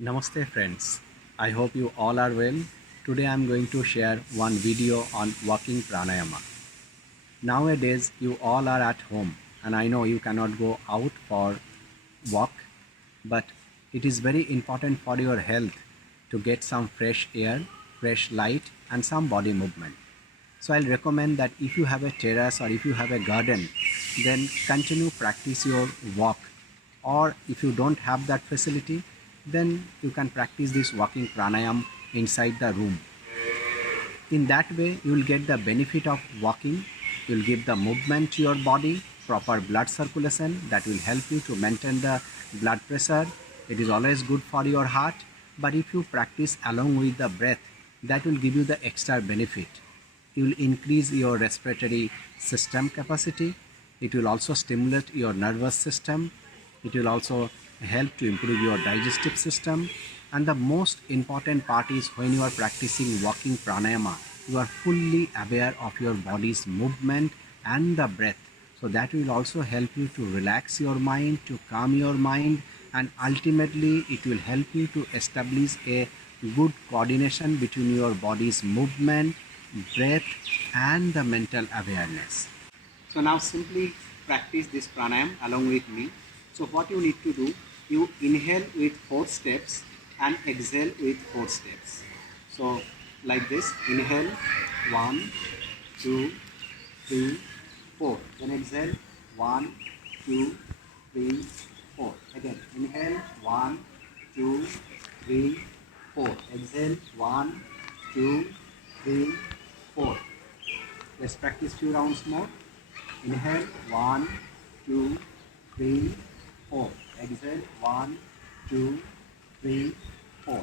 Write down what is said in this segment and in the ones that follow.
Namaste friends. I hope you all are well. Today I am going to share one video on walking pranayama. Nowadays you all are at home and I know you cannot go out for walk, but it is very important for your health to get some fresh air, fresh light and some body movement. So I'll recommend that if you have a terrace or if you have a garden, then continue practice your walk. Or if you don't have that facility, then you can practice this walking pranayam inside the room. In that way, you will get the benefit of walking. You will give the movement to your body, proper blood circulation that will help you to maintain the blood pressure. It is always good for your heart. But if you practice along with the breath, that will give you the extra benefit. You will increase your respiratory system capacity. It will also stimulate your nervous system. It will also help to improve your digestive system. And the most important part is when you are practicing walking pranayama, you are fully aware of your body's movement and the breath. So that will also help you to relax your mind, to calm your mind, and ultimately it will help you to establish a good coordination between your body's movement, breath, and the mental awareness. So now simply practice this pranayam along with me. So what you need to do, you inhale with 4 steps and exhale with 4 steps. So like this, inhale 1, 2, 3, 4. Then exhale 1, 2, 3, 4. Again, inhale 1, 2, 3, 4. Exhale 1, 2, 3, 4. Let's practice few rounds more. Inhale 1, 2, 3, 4. Exhale 1, 2, 3, 4.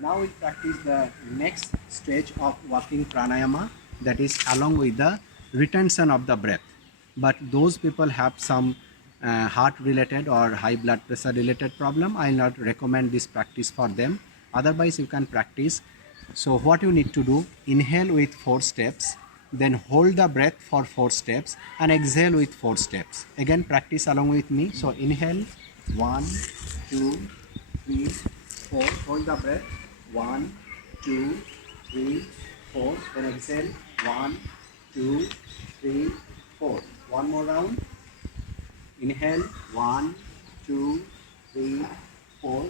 Now we practice the next stage of walking pranayama, that is along with the retention of the breath. But those people have some heart related or high blood pressure related problem, I will not recommend this practice for them. Otherwise you can practice. So what you need to do, inhale with 4 steps, then hold the breath for 4 steps and exhale with 4 steps. Again practice along with me. So inhale 1, 2, 3, 4. Hold the breath 1, 2, 3, 4. Then exhale 1, 2, 3, 4. One more round. Inhale 1, 2, 3, 4.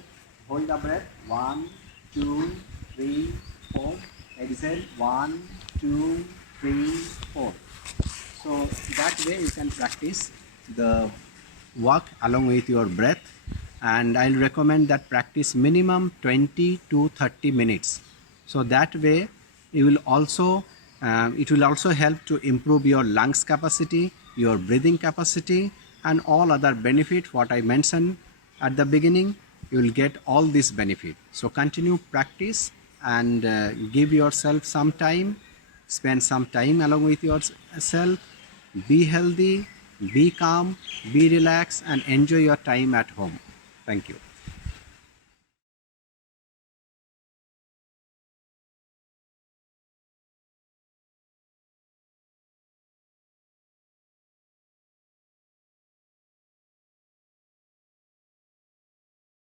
Hold the breath 1, 2, 3, 4. Exhale 1, 2, 3, 4. So that way you can practice the walk along with your breath, and I'll recommend that practice minimum 20 to 30 minutes. So that way you will also it will also help to improve your lungs capacity, your breathing capacity, and all other benefit what I mentioned at the beginning. You will get all this benefit. So continue practice and give yourself some time, spend some time along with yourself. Be healthy, be calm, be relaxed, and enjoy your time at home. Thank you.